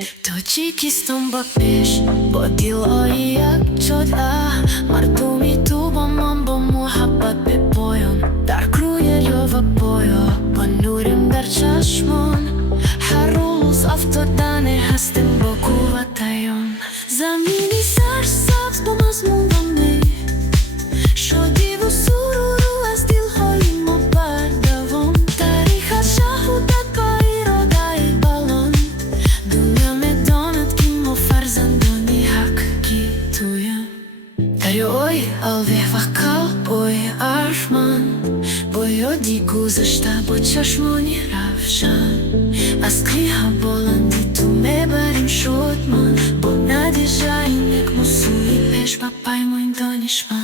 Toci kiston bapish Bodil oyak çoda Mardumi tuba mambo muhabbat be boyon Dar krujer jo vapojo Panurim dar çashmon Harulus автодане Hastin boku vatajon Zamini sar saks po mazmun vame Shodivu sururu as dil hojim o bardavon Tariha shahudat pa iroda I balon Dunya me donat kim o farzandoni hak kituja Darjo oj alveh vakal oj arshman Bojo diku zashta bo çashmoni ravshan Askriha bolandi tu me barim shotman Bo nadježa I nek musu I pesh papaj moj donishman